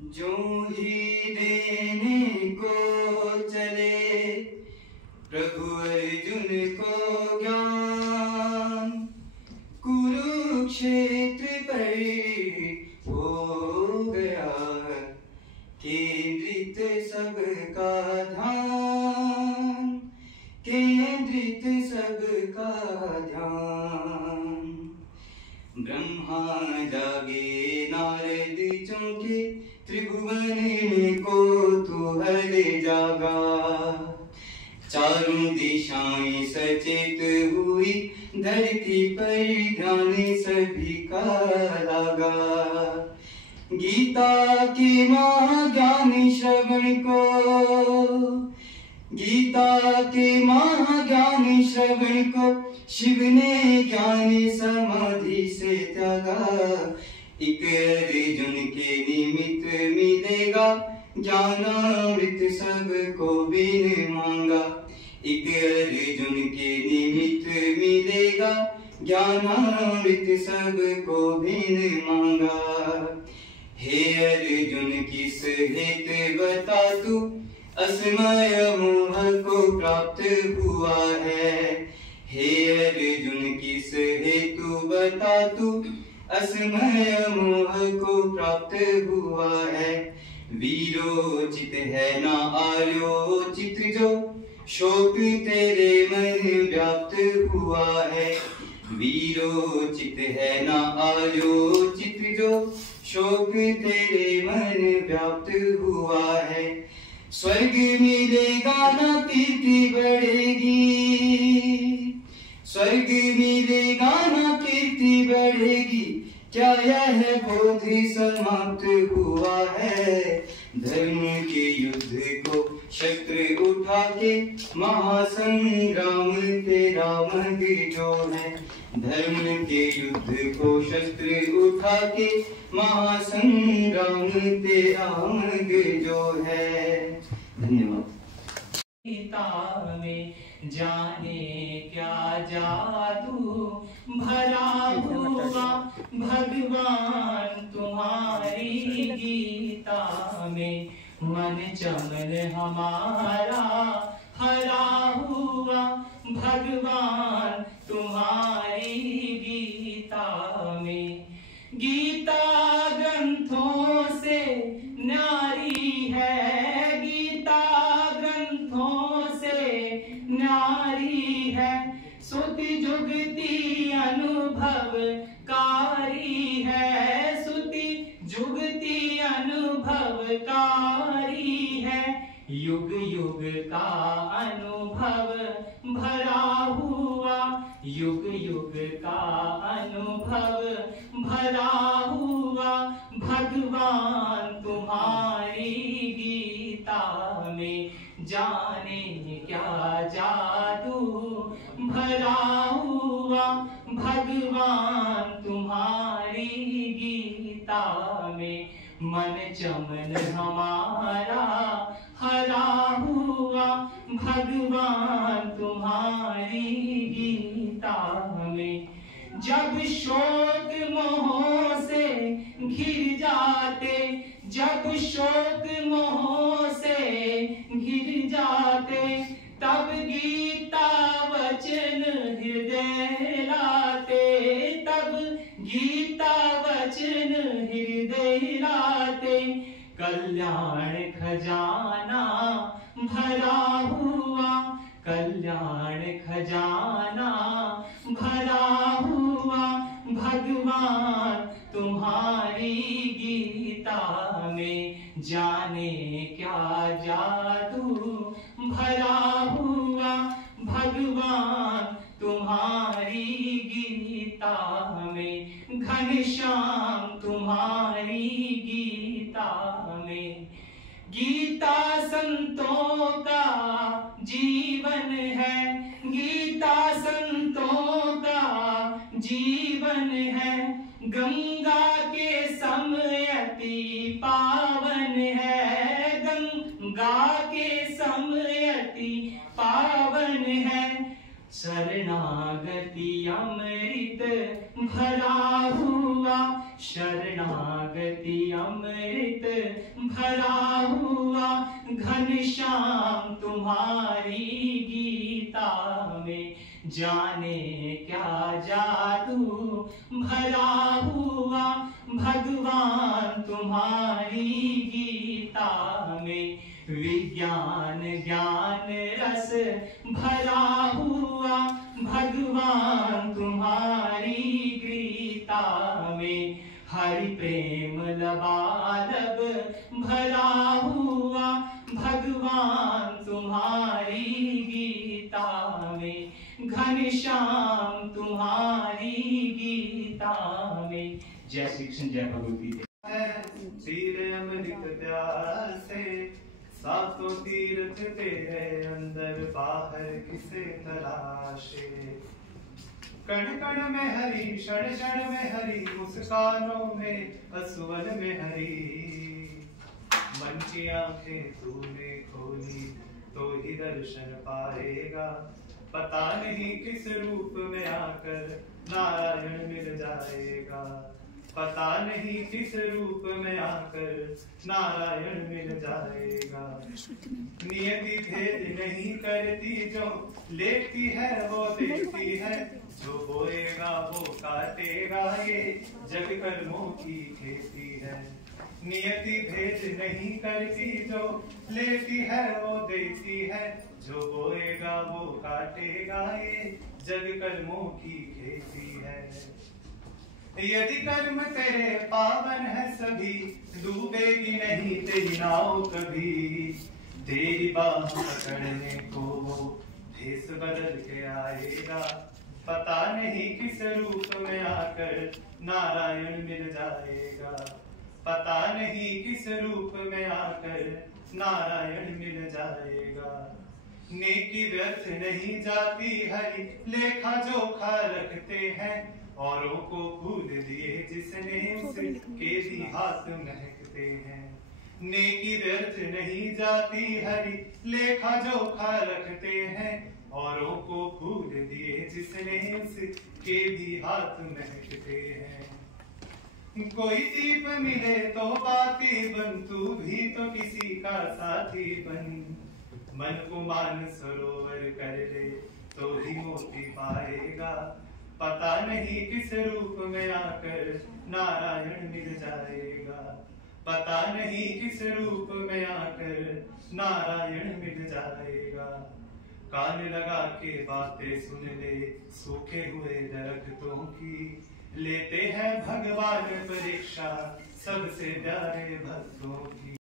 जो ही देने को चले प्रभु अर्जुन को ज्ञान, कुरुक्षेत्र पर हो गया केंद्रित सबका ध्यान, केंद्रित सबका ध्यान। ब्रह्मा जागे नारद चौंके, त्रिभुवन को तू हर जागा। चारों दिशाएं सचेत हुई, धरती पर ध्यान सभी का लगा। गीता के महाज्ञान श्रवण को, गीता के महाज्ञान श्रवण को शिव ने ज्ञान समाधि से त्यागा। एक अर्जुन के निमित्त मिलेगा, ज्ञानामृत सबको बिन मांगा। एक अर्जुन के निमित्त मिलेगा, ज्ञानामृत सबको बिन मांगा। हे अर्जुन किस हेत बता तू, असमय मोह को प्राप्त हुआ है। हे अर्जुन किस हेतु बता तू, असमय मोह को प्राप्त हुआ है। वीरोचित है ना आलोचित जो, शोक तेरे मन व्याप्त हुआ है। वीरोचित है ना आलोचित जो, शोक तेरे मन व्याप्त हुआ है। स्वर्ग मिलेगा ना कीर्ति बढ़ेगी, स्वर्ग मिलेगा ना कीर्ति बढ़ेगी, क्या यह बोध समाप्त हुआ है। धर्म के युद्ध को शस्त्र उठा के, महासंग्राम तेरा मग जो है। धर्म के युद्ध को शस्त्र उठा के, महासंग्राम तेरा मग जो है। धन्यवाद। गीता में जाने क्या जादू भरा हुआ भगवान तुम्हारी गीता में। मन चमन हमारा हरा हुआ भगवान तुम्हारी गीता में। गीता ग्रंथों से न्यारी है, गीता ग्रंथों से न्यारी है। सुति जुगति अनुभवकारी है, सुति जुगति अनुभवकारी है। युग युग का अनुभव भरा हुआ, युग युग का अनुभव भरा हुआ भगवान तुम्हारी गीता में। जाने क्या जादू भरा हुआ भगवान तुम्हारी गीता में। मन चमन हमारा हरा हुआ भगवान तुम्हारी गीता में। जब शोक मोह से घिर जाते, जब शोक मोह से घिर जाते, तब गीता वचन हृदय लाते, तब गीता वचन हृदय लाते। कल्याण खजाना भरा हुआ, कल्याण खजाना भरा हुआ भगवान तुम्हारी गीता में। जाने क्या जादू भरा हुआ भगवान तुम्हारी गीता में। घनश्याम तुम्हारी गीता में। गीता संतों का जीवन है, गीता संतों का जीवन है। गंगा के समयति पावन है, गंगा के समयति पावन है। शरणागति अमृत भरा हुआ, शरणागति अमृत भरा हुआ घनश्याम तुम्हारी गीता में, जाने क्या जादू भरा हुआ भगवान तुम्हारी गीता में, विज्ञान ज्ञान रस भरा हुआ भगवान तुम्हारी गीता में, हरि प्रेम लबालब भरा हुआ भगवान तुम्हारी गीता में, घनश्याम तुम्हारी गीता में। जय श्री कृष्ण, जय भगवत गीता। तीर अमृत प्यासे सातों तीर्थ तेरे अंदर बाहर किसे तलाशे, कण कण में हरी क्षण क्षण में हरी, मुस्कानों में असुवन में हरी, मन की आंखें तूने खोली तो ही दर्शन पाएगा, पता नहीं किस रूप में आकर नारायण मिल जाएगा, पता नहीं किस रूप में आकर नारायण मिल जाएगा। नियति भेद नहीं करती, जो लेती है वो देती है, जो बोएगा वो काटेगा, ये जग कर्मों की खेती है। नियति भेद नहीं करती, जो लेती है वो देती है, जो बोएगा वो काटेगा, ये जग कर्मों की खेती है। यदि कर्म तेरे पावन है सभी, डूबेगी नहीं तेरी नाव कभी, तेरी बाह पकड़ने को वो भेष बदल के आएगा, पता नहीं किस रूप में आकर नारायण मिल जाएगा, पता नहीं किस रूप में आकर नारायण मिल जाएगा। नेकी व्यर्थ नहीं जाती हरि, लेखा जोखा रखते हैं, औरों को भूल दिए जिसने उसके भी हाथ महकते हैं। नेकी व्यर्थ नहीं जाती हरि, लेखा जोखा रखते हैं, औरों को भूल दिए जिसने उसके भी हाथ महकते हैं। कोई दीप मिले तो बाती बन, तू भी तो किसी का साथी बन, मन को मान सरोवर कर ले तो ही मोती पाएगा, पता नहीं किस रूप में आकर नारायण मिल जाएगा, पता नहीं किस रूप में आकर नारायण मिल जाएगा। कान लगा के बातें सुन ले सूखे हुए दरख्तों की, लेते हैं भगवान परीक्षा सबसे प्यारे भक्तों की।